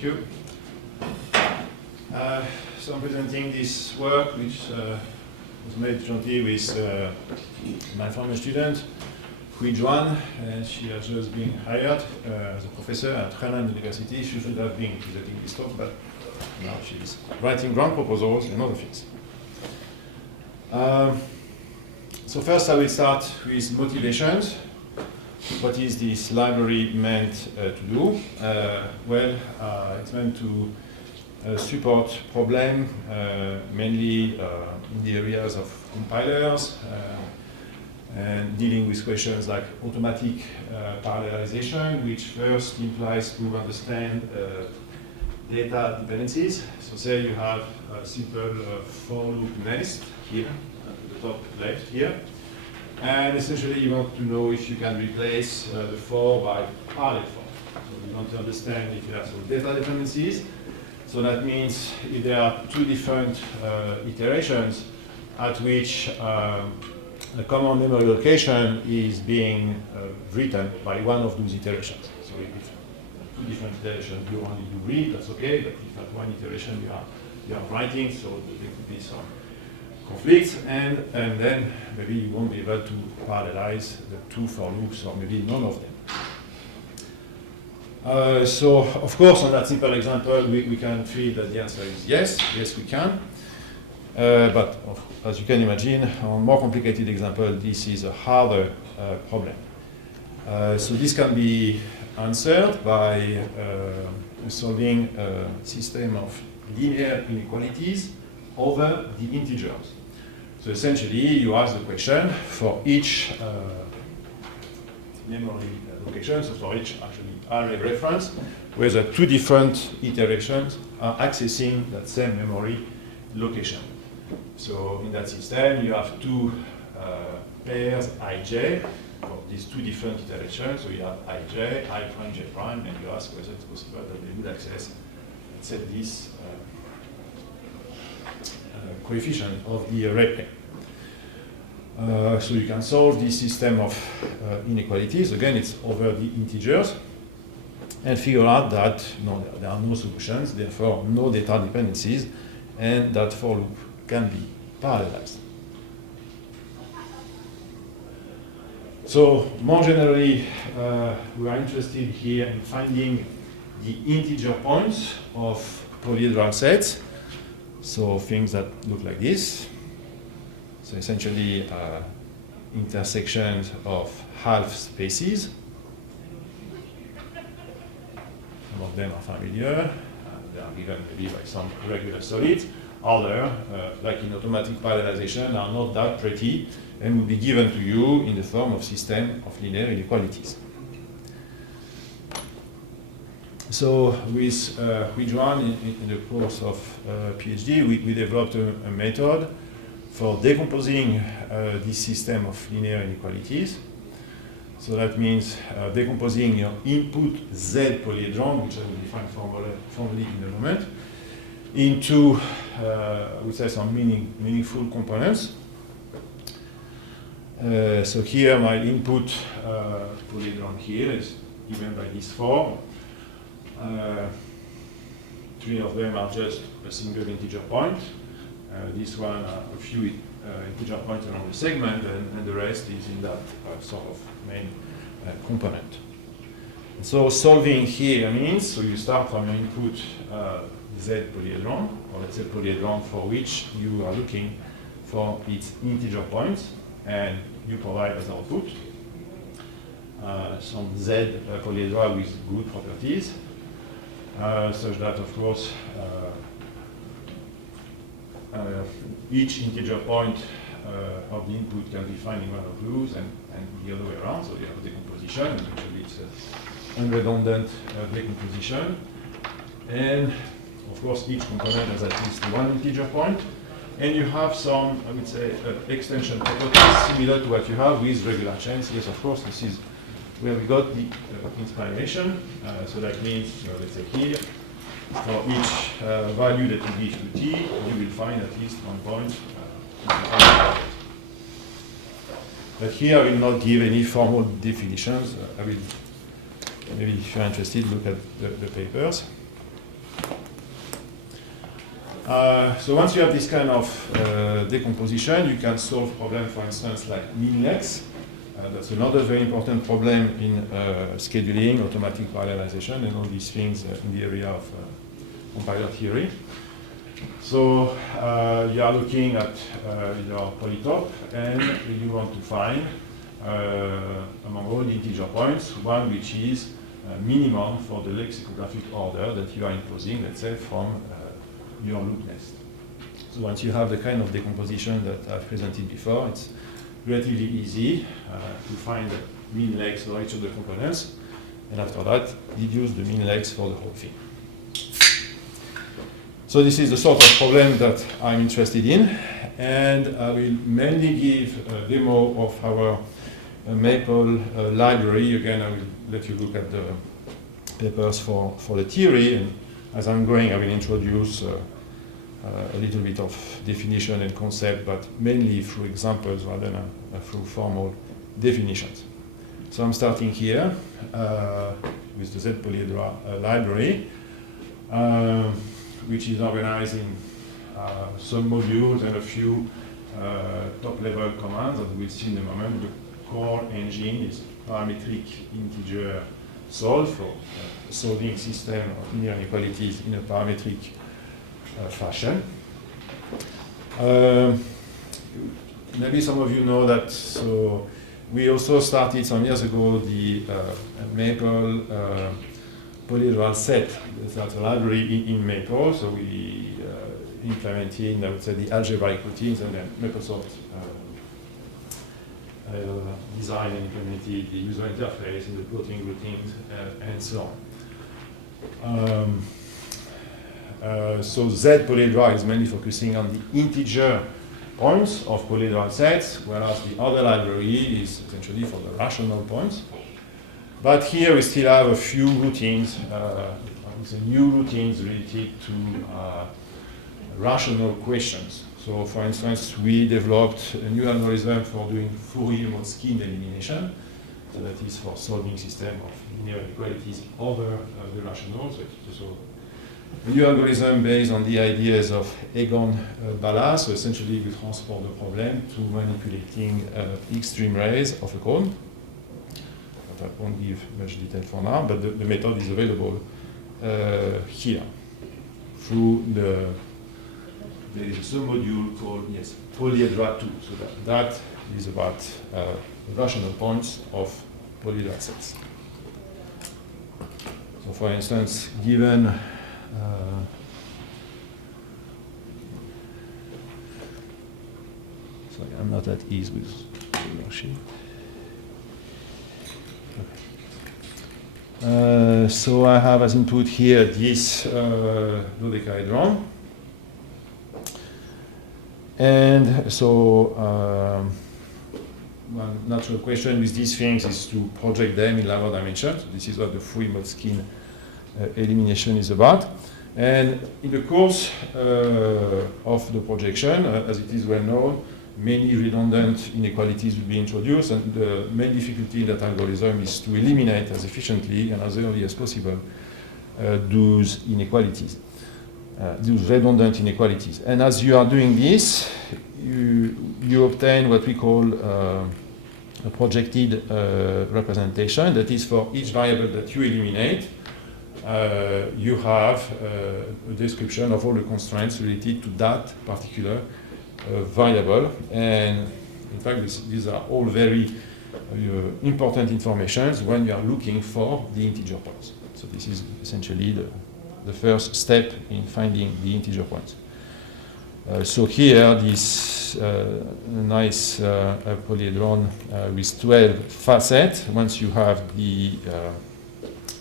Thank you. So I'm presenting this work, which was made jointly with my former student, Rui-Juan, and she has just been hired as a professor at Rennes University. She should have been presenting this talk, but now she's writing grant proposals and other things. So first I will start with motivations. What is this library meant to do? It's meant to support problem mainly in the areas of compilers and dealing with questions like automatic parallelization, which first implies to understand data dependencies. So say you have a simple for loop nest here, at the top left here. And essentially you want to know if you can replace the for by parallel for. So you want to understand if you have some data dependencies. So that means if there are two different iterations at which a common memory location is being written by one of those iterations. So if two different iterations you only do read, that's okay, but if at one iteration you are writing, so there could be some conflicts, and then maybe you won't be able to parallelize the two for loops, or maybe none of them. So, of course, on that simple example, we can feel that the answer is yes, we can. But as you can imagine, on more complicated example, this is a harder problem. So this can be answered by solving a system of linear inequalities over the integers. So essentially, you ask the question for each memory location, so for each actually array reference, whether two different iterations are accessing that same memory location. So in that system, you have two pairs ij for these two different iterations. So you have ij, I prime, j prime, and you ask whether it's possible that they would access, let's say, this coefficient of the array. So you can solve this system of inequalities. Again, it's over the integers, and figure out that there are no solutions, therefore no data dependencies, and that for loop can be parallelized. So more generally, we are interested here in finding the integer points of polyhedral sets. So things that look like this. So essentially intersections of half spaces. Some of them are familiar. They are given maybe by some regular solids. Other, like in automatic parallelization, are not that pretty and will be given to you in the form of system of linear inequalities. So with Rui-Juan in the course of PhD, we developed a method for decomposing this system of linear inequalities. So that means decomposing your input Z polyhedron, which I will define formally in a moment, into, I would say, some meaningful components. So here my input polyhedron here is given by this form. Three of them are just a single integer point. This one are a few integer points around the segment, and the rest is in that sort of main component. And so solving here means, so you start from your input Z polyhedron, or let's say polyhedron for which you are looking for its integer points, and you provide as output some Z polyhedra with good properties. Such that, of course, each integer point of the input can be defined in one of those, and the other way around. So you have a decomposition, and actually it's an unredundant decomposition. And of course, each component has at least one integer point. And you have some, I would say, extension properties similar to what you have with regular chains. Yes, of course, this is where we got the inspiration. So that means, let's say here, for each value that you give to t, you will find at least one point. But here I will not give any formal definitions. I will, maybe if you're interested, look at the papers. So once you have this kind of decomposition, you can solve problems, for instance, like min-lex. That's another very important problem in scheduling, automatic parallelization, and all these things in the area of compiler theory. So you are looking at your polytop, and you want to find, among all the integer points, one which is minimum for the lexicographic order that you are imposing, let's say, from your loop nest. So once you have the kind of decomposition that I've presented before, it's relatively easy to find the mean legs for each of the components, and after that, deduce the mean legs for the whole thing. So this is the sort of problem that I'm interested in, and I will mainly give a demo of our Maple library. Again, I will let you look at the papers for the theory, and as I'm going, I will introduce a little bit of definition and concept, but mainly through examples rather than through formal definitions. So I'm starting here with the Z polyhedra library, which is organized in some modules and a few top-level commands that we'll see in a moment. The core engine is parametric integer solve for solving system of linear inequalities in a parametric fashion. Maybe some of you know that, so we also started some years ago the Maple polyhedral set. That's a library in Maple, so we implemented, I would say, the algebraic routines, and then MapleSoft designed and implemented the user interface and the plotting routines and so on. So Z polyhedra is mainly focusing on the integer points of polyhedral sets, whereas the other library is essentially for the rational points. But here we still have a few routines, new routines related to rational questions. So for instance, we developed a new algorithm for doing Fourier mode skin elimination. So that is for solving system of linear inequalities over the rational. So it's also a new algorithm based on the ideas of Egon-Ballas. So essentially we transport the problem to manipulating extreme rays of a cone. But I won't give much detail for now, but the method is available here through there is a submodule called, yes, polyhedra 2. So that is about rational points of polyhedral sets. So for instance, given sorry, I'm not at ease with the worksheet. Okay. So I have as input here this dodecahedron. And so one natural question with these things is to project them in lower dimensions. This is what the Fourier mode skin elimination is about. And in the course of the projection, as it is well known, many redundant inequalities will be introduced, and the main difficulty in that algorithm is to eliminate as efficiently and as early as possible those inequalities. Those redundant inequalities. And as you are doing this, you obtain what we call a projected representation. That is, for each variable that you eliminate, you have a description of all the constraints related to that particular variable. And in fact, these are all very important informations when you are looking for the integer points. So this is essentially the first step in finding the integer points. So here, this nice polyhedron with 12 facets. Once you have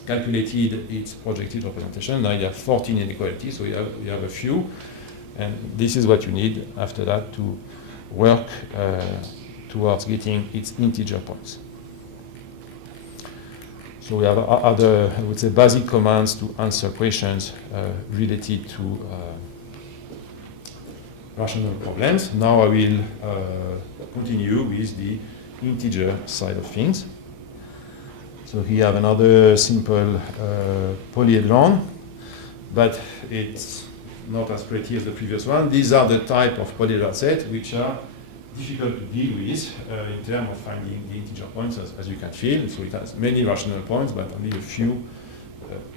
calculated its projected representation, now you have 14 inequalities, so you have a few. And this is what you need after that to work towards getting its integer points. So we have other, I would say, basic commands to answer questions related to rational problems. Now I will continue with the integer side of things. So here I have another simple polyhedron, but it's not as pretty as the previous one. These are the type of polyhedral sets which are difficult to deal with in terms of finding the integer points, as you can feel. So it has many rational points, but only a few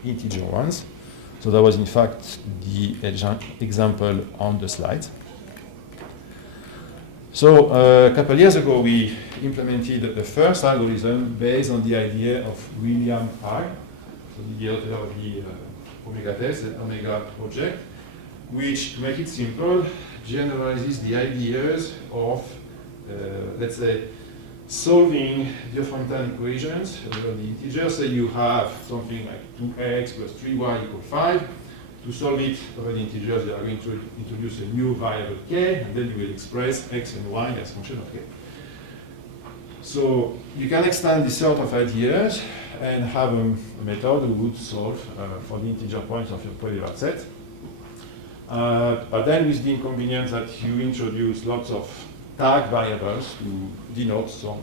integer ones. So that was in fact the example on the slide. So a couple of years ago, we implemented the first algorithm based on the idea of William Hague, so the author of the omega test, the omega project, which, to make it simple, generalizes the ideas of, let's say, solving Diophantine equations over the integers. Say you have something like 2x plus 3y equals 5. To solve it over the integers, you are going to introduce a new variable k, and then you will express x and y as function of k. So you can extend this sort of ideas and have a method that would solve for the integer points of your polyhedral set. But then with the inconvenience that you introduce lots of tag variables to denote some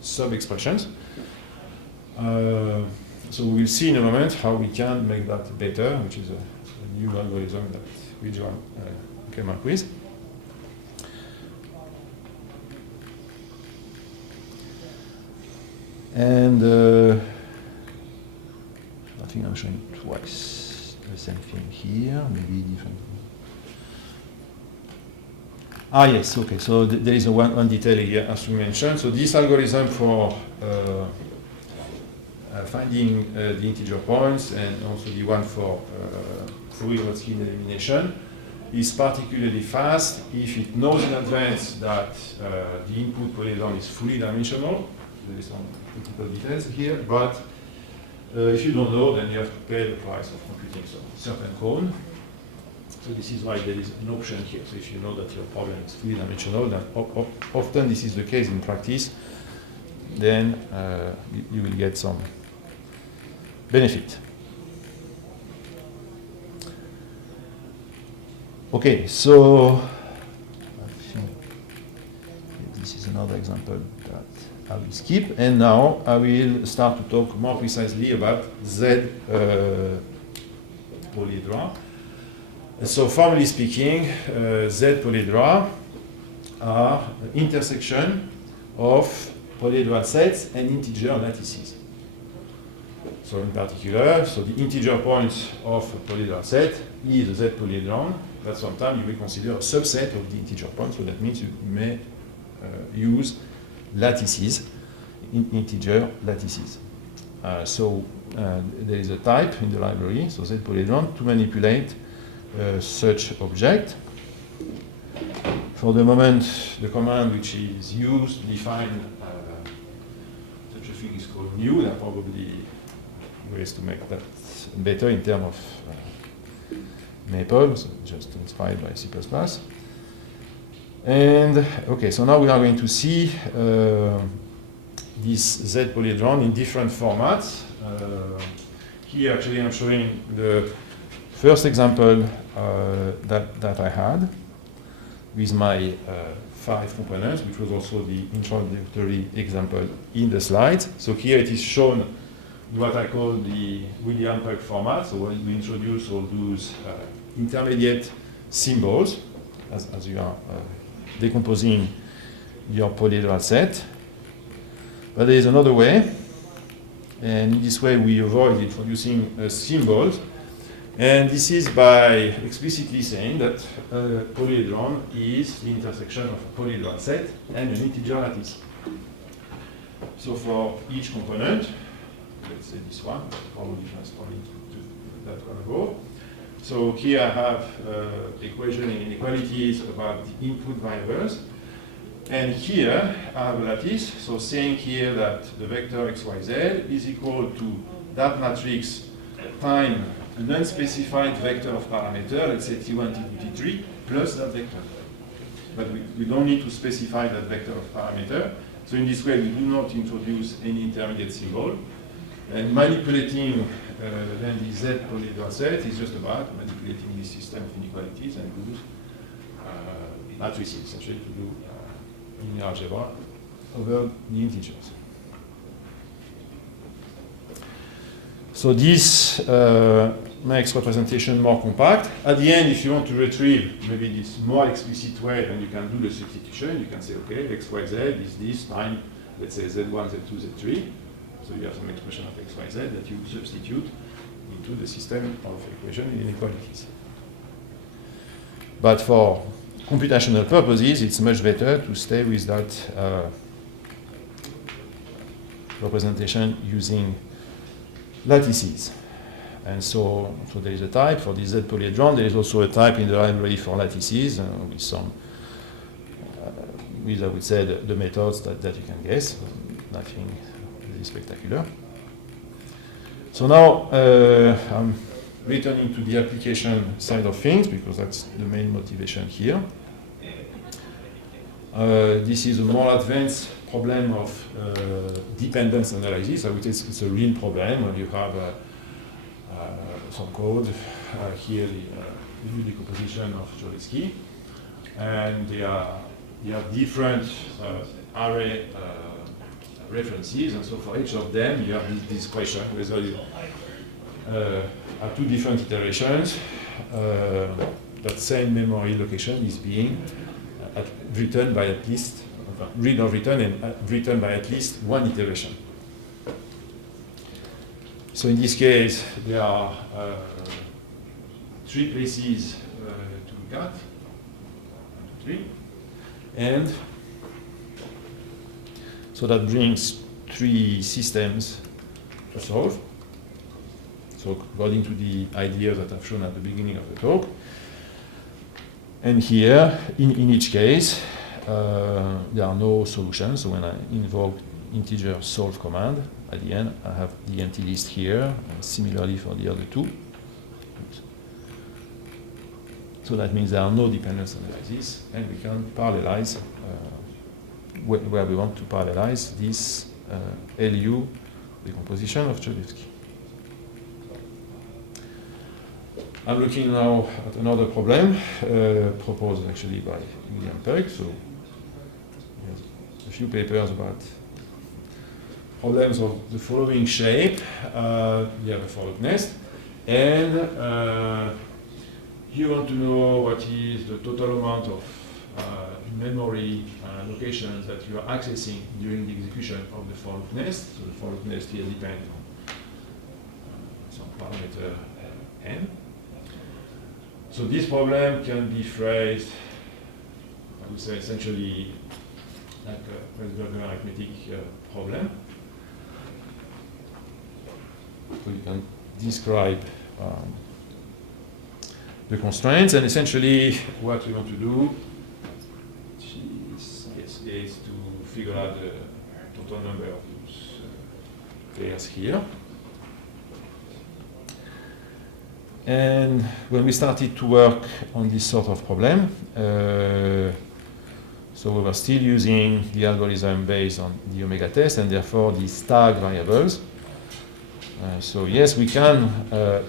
sub-expressions. So we'll see in a moment how we can make that better, which is a new algorithm that Rui-Juan came up with. And I think I'm showing twice the same thing here, maybe different. Ah, yes, okay, so there is one detail here, as we mentioned. So this algorithm for finding the integer points and also the one for Fourier-Rodskin elimination is particularly fast if it knows in advance that the input polyhedron is fully dimensional. There is some technical details here, but if you don't know, then you have to pay the price of computing some certain cone. So this is why there is an option here. So if you know that your problem is fully dimensional, then often this is the case in practice, then you will get some benefit. Okay, so I think this is another example that I will skip, and now I will start to talk more precisely about Z polyhedra. So formally speaking, Z polyhedra are the intersection of polyhedral sets and integer lattices. So in particular, so the integer points of a polyhedral set is a Z polyhedron, but sometimes you will consider a subset of the integer points, so that means you may use lattices, integer lattices. So there is a type in the library, so Z polyhedron, to manipulate such object. For the moment, the command which is used to define such a thing is called new. There are probably ways to make that better in terms of Maple, so just inspired by C++. And okay, so now we are going to see this Z polyhedron in different formats. Here actually I'm showing the first example that I had with my 5 components, which was also the introductory example in the slides. So here it is shown what I call the William Hague format. So when we introduce all those intermediate symbols as you are decomposing your polyhedral set. But there is another way, and in this way we avoid introducing symbols. And this is by explicitly saying that a polyhedron is the intersection of a polyhedral set and an integer lattice. So for each component, let's say this one, probably corresponding to that one above. So here I have equation and inequalities about the input variables. And here I have a lattice, so saying here that the vector xyz is equal to that matrix times an unspecified vector of parameter, let's say t1, t2, t3, plus that vector. But we don't need to specify that vector of parameter. So in this way, we do not introduce any intermediate symbol. And manipulating then the Z polyhedral set is just about manipulating this system of inequalities and use matrices, essentially, to do linear algebra over the integers. So this makes representation more compact. At the end, if you want to retrieve maybe this more explicit way, then you can do the substitution. You can say, okay, x, y, z is this time, let's say z1, z2, z3. So you have some expression of x, y, z that you substitute into the system of equation in inequalities. But for computational purposes, it's much better to stay with that representation using lattices. And so there is a type for the Z polyhedron. There is also a type in the library for lattices with some, with I would say the methods that you can guess. Nothing really spectacular. So now I'm returning to the application side of things because that's the main motivation here. This is a more advanced problem of dependence analysis. I would say it's a real problem when you have some code. Here the decomposition of Cholesky, and you have different array references, and so for each of them you have this question whether you have two different iterations, that same memory location is being written by at least, read or written, and written by at least one iteration. So in this case, there are three places to look at, 1, 2, 3, and so that brings three systems to solve. So according to the idea that I've shown at the beginning of the talk. And here, in each case, there are no solutions. So when I invoke integer solve command, at the end, I have the empty list here, and similarly for the other two. Oops. So that means there are no dependence analyses, and we can parallelize where we want to parallelize this LU decomposition of Cholesky. I'm looking now at another problem proposed actually by William Perk. So there's a few papers about problems of the following shape. You have a for loop nest, and you want to know what is the total amount of memory locations that you are accessing during the execution of the for loop nest. So the for loop nest here depends on some parameter n. So this problem can be phrased, I would say, essentially like a Presburger arithmetic problem. So you can describe the constraints, and essentially what we want to do is to figure out the total number of those pairs here. And when we started to work on this sort of problem, so we were still using the algorithm based on the omega test, and therefore these tag variables. So yes, we can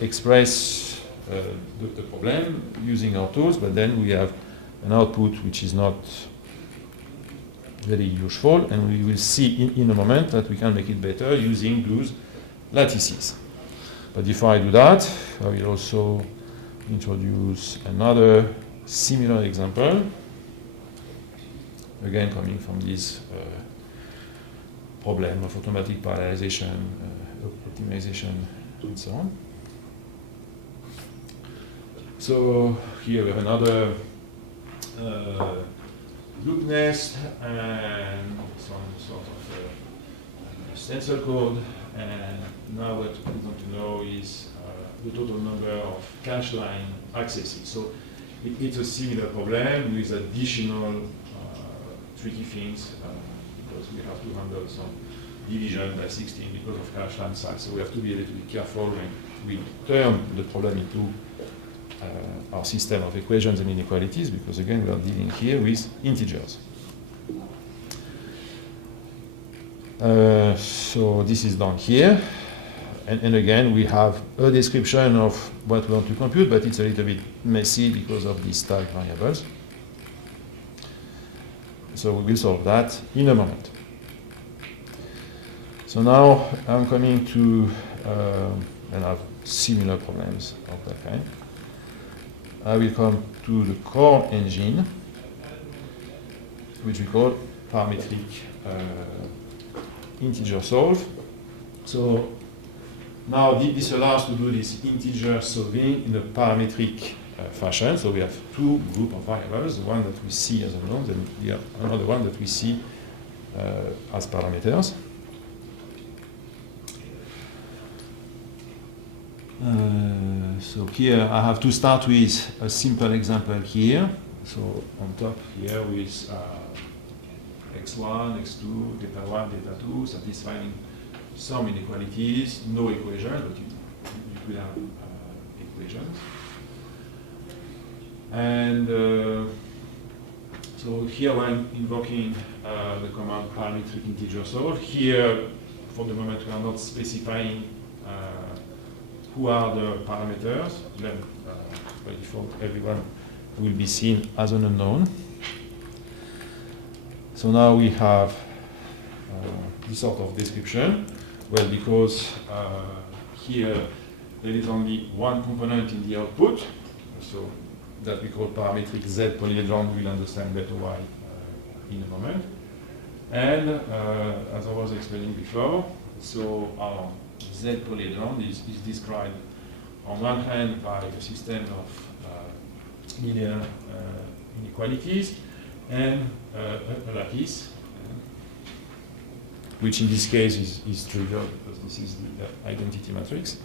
express the problem using our tools, but then we have an output which is not very useful, and we will see in a moment that we can make it better using those lattices. But before I do that, I will also introduce another similar example, again coming from this problem of automatic parallelization, optimization, and so on. So here we have another loop nest and some sort of stencil code. And now what we want to know is the total number of cache line accesses. So it's a similar problem with additional tricky things because we have to handle some division by 16 because of cache line size. So we have to be a little bit careful when we turn the problem into our system of equations and inequalities, because again we are dealing here with integers. So this is done here, and again we have a description of what we want to compute, but it's a little bit messy because of these tag variables. So we will solve that in a moment. So now I'm coming to and have similar problems of that kind. I will come to the core engine, which we call parametric integer solve. So now this allows to do this integer solving in a parametric fashion. So we have two group of variables, one that we see as unknowns and the another one that we see as parameters. So here I have to start with a simple example here. So on top here with x1, x2, theta 1, theta 2, satisfying some inequalities, no equation, but you could have equations. And so here I'm invoking the command parametric integer solve. Here, for the moment, we are not specifying who are the parameters. Then, by default, everyone will be seen as an unknown. So now we have this sort of description. Well, because here there is only one component in the output, so that we call parametric Z polyhedron. We'll understand better why in a moment. And as I was explaining before, so our Z polyhedron is described on one hand by a system of linear inequalities and a lattice, which in this case is triggered because this is the identity matrix.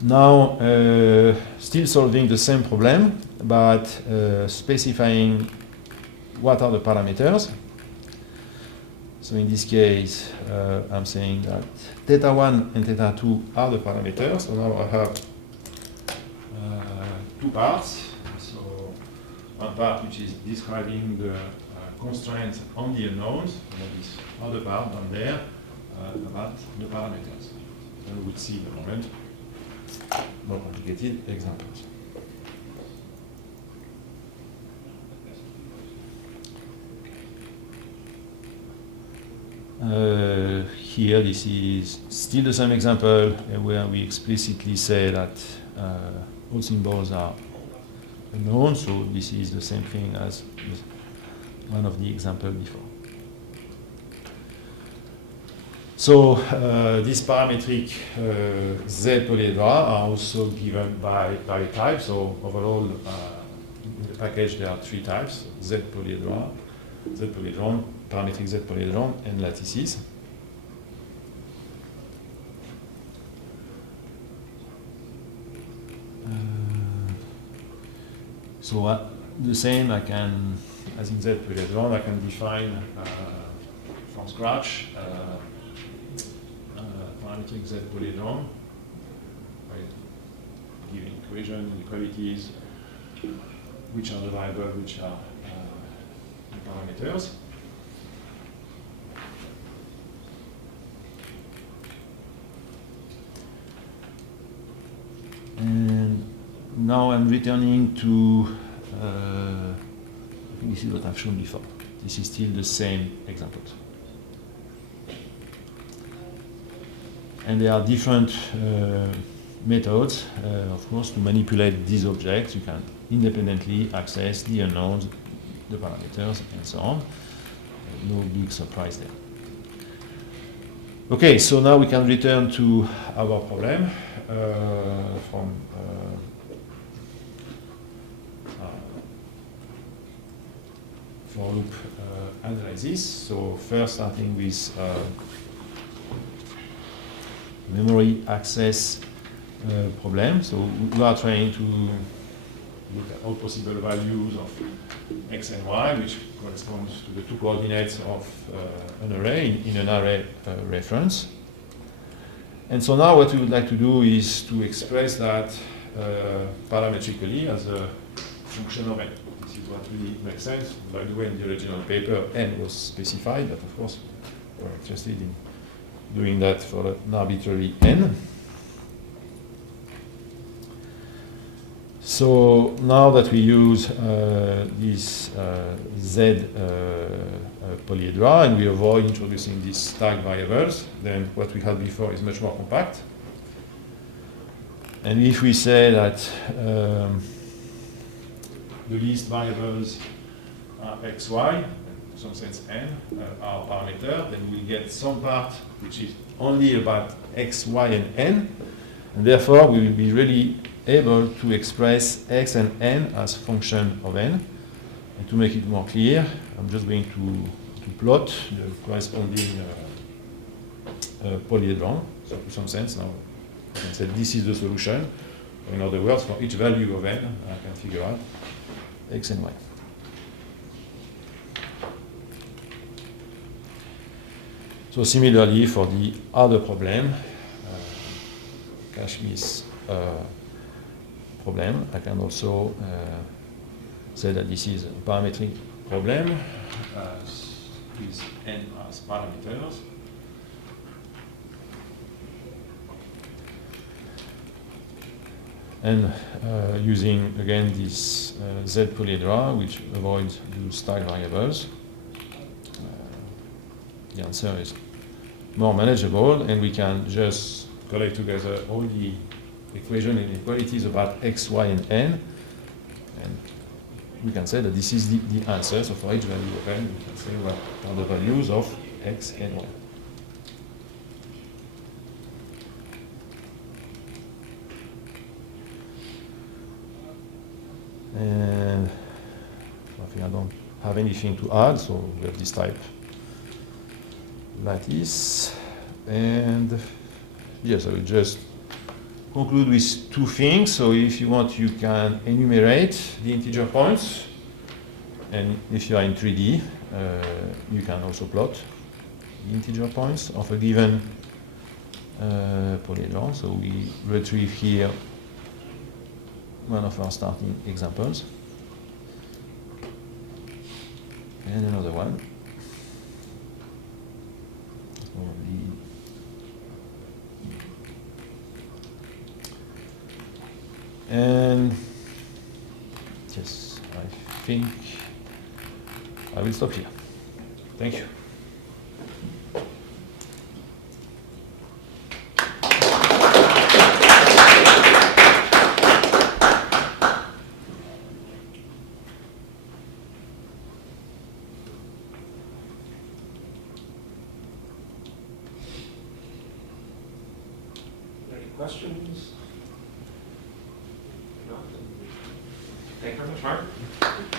Now, still solving the same problem, but specifying what are the parameters. So in this case, I'm saying that theta 1 and theta 2 are the parameters. So now I have two parts. So one part which is describing the constraints on the unknowns, and this other part down there about the parameters. And we will see in a moment more complicated examples. Here, this is still the same example where we explicitly say that all symbols are unknown, so this is the same thing as one of the examples before. So these parametric Z polyhedra are also given by type. So overall, in the package there are three types: Z polyhedra, parametric Z polyhedron, and lattices. So the same, I can, as in Z polyhedron, I can define from scratch parametric Z polyhedron by giving equation, inequalities, which are the variables, which are the parameters. And now I'm returning to, I think this is what I've shown before. This is still the same examples. And there are different methods, of course, to manipulate these objects. You can independently access the unknowns, the parameters, and so on. No big surprise there. Okay, so now we can return to our problem from for loop analysis. So first starting with memory access problem. So we are trying to look at all possible values of x and y, which corresponds to the two coordinates of an array in an array reference. And so now what we would like to do is to express that parametrically as a function of n. This is what really makes sense. By the way, in the original paper, n was specified, but of course we're interested in doing that for an arbitrary n. So now that we use this Z polyhedra and we avoid introducing these stack variables, then what we had before is much more compact. And if we say that the least variables are x, y, in some sense n, are parameter, then we get some part which is only about x, y, and n, and therefore we will be really able to express x and n as function of n. And to make it more clear, I'm just going to plot the corresponding polyhedron. So in some sense now I can say this is the solution. In other words, for each value of n, I can figure out x and y. So similarly for the other problem, Cash-Smith problem, I can also say that this is a parametric problem with n as parameters. And using again this Z polyhedra, which avoids the stack variables, the answer is more manageable, and we can just collect together all the equation inequalities about x, y, and n, and we can say that this is the answer. So for each value of n, we can say what are the values of x and y. And I think I don't have anything to add, so we have this type lattice. And yes, I will just conclude with two things. So if you want, you can enumerate the integer points. And if you are in 3D, you can also plot the integer points of a given polyhedron. So we retrieve here one of our starting examples. And another one. And yes, I think I will stop here. Thank you. Any questions? No? Thank you very much, Marc.